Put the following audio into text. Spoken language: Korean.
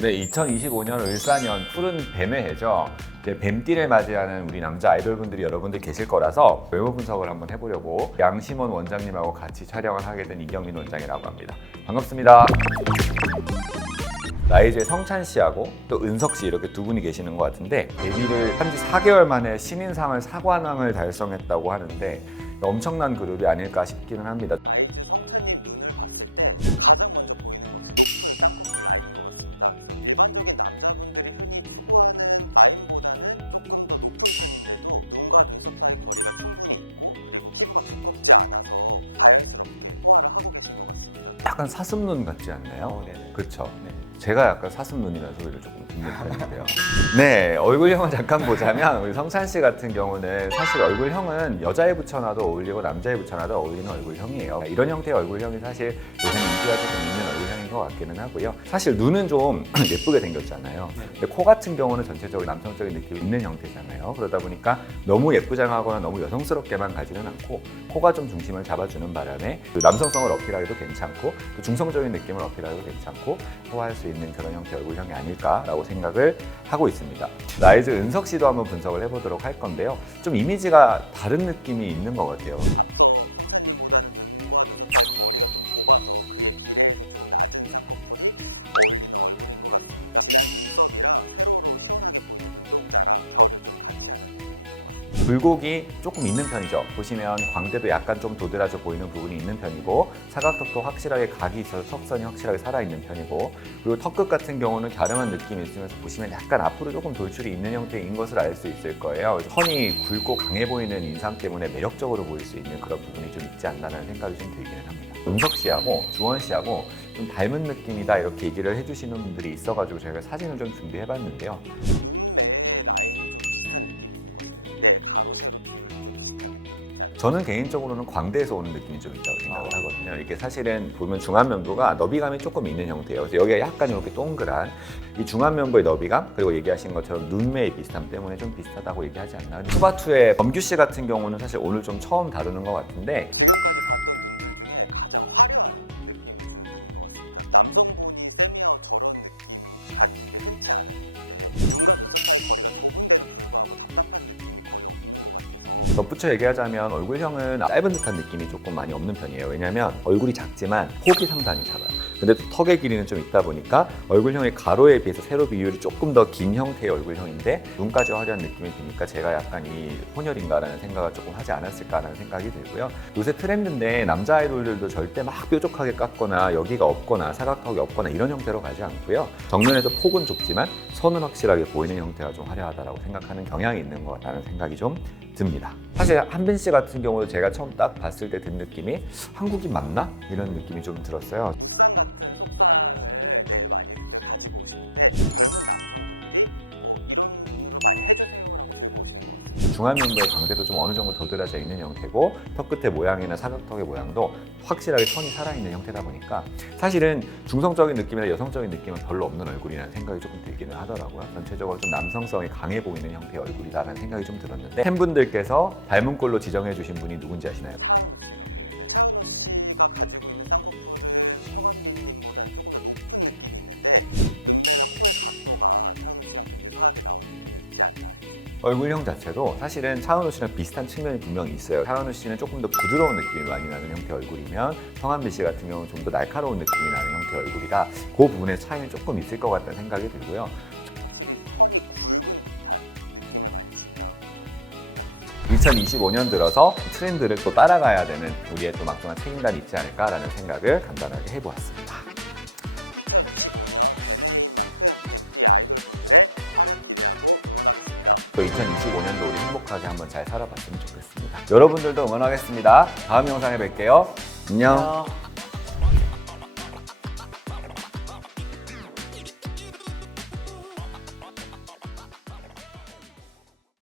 네, 2025년 을사년 푸른 뱀의 해죠. 이제 뱀띠를 맞이하는 우리 남자 아이돌분들이 여러분들 계실 거라서 외모 분석을 한번 해보려고 양심원 원장님하고 같이 촬영을 하게 된 이경민 원장이라고 합니다. 반갑습니다. 라이즈의 성찬 씨하고 또 은석 씨 이렇게 두 분이 계시는 것 같은데 데뷔를 한 지 4개월 만에 신인상을 사관왕을 달성했다고 하는데 엄청난 그룹이 아닐까 싶기는 합니다. 약간 사슴눈 같지 않나요? 네네. 그렇죠. 네. 제가 약간 사슴눈이라는 소리를 조금 듣는 편인데요. 네, 얼굴형을 잠깐 보자면 우리 성찬 씨 같은 경우는 사실 얼굴형은 여자에 붙여놔도 어울리고 남자에 붙여놔도 어울리는 얼굴형이에요. 이런 형태의 얼굴형이 사실 요새는 인기가 조금 있는 얼굴형인 것 같기는 하고요. 사실 눈은 좀 예쁘게 생겼잖아요. 근데 코 같은 경우는 전체적으로 남성적인 느낌이 있는 형태잖아요. 그러다 보니까 너무 예쁘장하거나 너무 여성스럽게만 가지는 않고 코가 좀 중심을 잡아주는 바람에 그 남성성을 어필하기도 괜찮고 또 중성적인 느낌을 어필하기도 괜찮고 소화할 수 있는 그런 형태의 얼굴형이 아닐까라고 생각을 하고 있습니다. 라이즈 은석 씨도 한번 분석을 해보도록 할 건데요. 좀 이미지가 다른 느낌이 있는 것 같아요. 굴곡이 조금 있는 편이죠. 보시면 광대도 약간 좀 도드라져 보이는 부분이 있는 편이고 사각턱도 확실하게 각이 있어서 턱선이 확실하게 살아있는 편이고 그리고 턱끝 같은 경우는 갸름한 느낌이 있으면서 보시면 약간 앞으로 조금 돌출이 있는 형태인 것을 알 수 있을 거예요. 턱이 굵고 강해 보이는 인상 때문에 매력적으로 보일 수 있는 그런 부분이 좀 있지 않나라는 생각이 좀 들기는 합니다. 은석 씨하고 주원 씨하고 좀 닮은 느낌이다 이렇게 얘기를 해주시는 분들이 있어가지고 저희가 사진을 좀 준비해봤는데요. 저는 개인적으로는 광대에서 오는 느낌이 좀 있다고 생각을 하거든요. 이게 사실은 보면 중안면부가 너비감이 조금 있는 형태예요. 그래서 여기가 약간 이렇게 동그란 이 중안면부의 너비감 그리고 얘기하신 것처럼 눈매의 비슷함 때문에 좀 비슷하다고 얘기하지 않나. 투바투의 범규 씨 같은 경우는 사실 오늘 좀 처음 다루는 것 같은데 덧붙여 얘기하자면 얼굴형은 짧은 듯한 느낌이 조금 많이 없는 편이에요. 왜냐하면 얼굴이 작지만 폭이 상당히 작아요. 근데 또 턱의 길이는 좀 있다 보니까 얼굴형의 가로에 비해서 세로 비율이 조금 더 긴 형태의 얼굴형인데 눈까지 화려한 느낌이 드니까 제가 약간 이 혼혈인가라는 생각을 조금 하지 않았을까라는 생각이 들고요. 요새 트렌드인데 남자 아이돌들도 절대 막 뾰족하게 깎거나 여기가 없거나 사각턱이 없거나 이런 형태로 가지 않고요. 정면에서 폭은 좁지만 선은 확실하게 보이는 형태가 좀 화려하다고 생각하는 경향이 있는 것 같다는 생각이 좀 듭니다. 사실 한빈 씨 같은 경우도 제가 처음 딱 봤을 때 든 느낌이 한국인 맞나? 이런 느낌이 좀 들었어요. 중안면부의 광대도 좀 어느 정도 도드라져 있는 형태고 턱끝의 모양이나 사각턱의 모양도 확실하게 선이 살아있는 형태다 보니까 사실은 중성적인 느낌이나 여성적인 느낌은 별로 없는 얼굴이라는 생각이 조금 들기는 하더라고요. 전체적으로 좀 남성성이 강해 보이는 형태의 얼굴이다라는 생각이 좀 들었는데 팬분들께서 닮은 꼴로 지정해 주신 분이 누군지 아시나요? 얼굴형 자체도 사실은 차은우 씨랑 비슷한 측면이 분명히 있어요. 차은우 씨는 조금 더 부드러운 느낌이 많이 나는 형태의 얼굴이면 성한빈 씨 같은 경우는 좀 더 날카로운 느낌이 나는 형태의 얼굴이라 그 부분의 차이는 조금 있을 것 같다는 생각이 들고요. 2025년 들어서 트렌드를 또 따라가야 되는 우리의 또 막중한 책임감이 있지 않을까라는 생각을 간단하게 해보았습니다. 또 2025년도 우리 행복하게 한번 잘 살아봤으면 좋겠습니다. 여러분들도 응원하겠습니다. 다음 영상에 뵐게요. 안녕.